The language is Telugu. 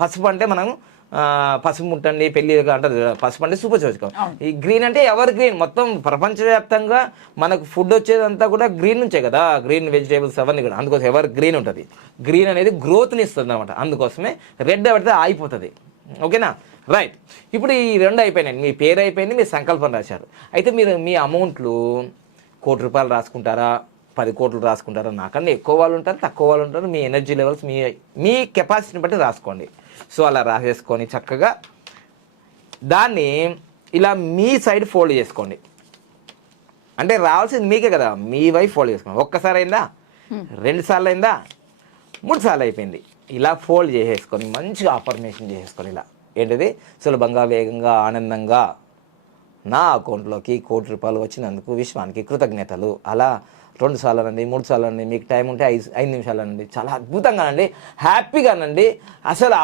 పసుపు అంటే మనం పసుపు ముట్టండి పెళ్లి అంటారు కదా, పసుపు అంటే సూపర్ చూసుకో. ఈ గ్రీన్ అంటే ఎవర్ గ్రీన్, మొత్తం ప్రపంచవ్యాప్తంగా మనకు ఫుడ్ వచ్చేదంతా కూడా గ్రీన్ నుంచే కదా, గ్రీన్ వెజిటేబుల్స్ అవన్నీ కూడా. అందుకోసం ఎవర్ గ్రీన్ ఉంటుంది. గ్రీన్ అనేది గ్రోత్ని ఇస్తుంది అనమాట. అందుకోసమే రెడ్ పడితే ఆగిపోతుంది. ఓకేనా, రైట్. ఇప్పుడు ఈ 2 అయిపోయినాయి, మీ పేరు అయిపోయింది, మీ సంకల్పం రాశారు. అయితే మీరు మీ అమౌంట్లు ₹1,00,00,000 రాసుకుంటారా, 10 కోట్లు రాసుకుంటారా? నాకన్నా ఎక్కువ వాళ్ళు ఉంటారు, తక్కువ వాళ్ళు ఉంటారు. మీ ఎనర్జీ లెవెల్స్ మీ కెపాసిటీని బట్టి రాసుకోండి. సో అలా రాసేసుకొని చక్కగా దాన్ని ఇలా మీ సైడ్ ఫోల్డ్ చేసుకోండి. అంటే రావాల్సింది మీకే కదా, మీ వైపు ఫోల్డ్ చేసుకోండి. ఒక్కసారి అయిందా, 2 సార్లు అయిందా, 3 సార్లు అయిపోయింది. ఇలా ఫోల్డ్ చేసేసుకొని మంచిగా అఫర్మేషన్ చేసేసుకొని ఇలా ఏంటిది, సులభంగా వేగంగా ఆనందంగా నా అకౌంట్లోకి ₹1,00,00,000 వచ్చినందుకు విశ్వానికి కృతజ్ఞతలు. అలా 2 సార్లు అనండి, 3 సార్లు అనండి, మీకు టైం ఉంటే 5 నిమిషాలు అనండి. చాలా అద్భుతంగా అనండి, హ్యాపీగా అనండి. అసలు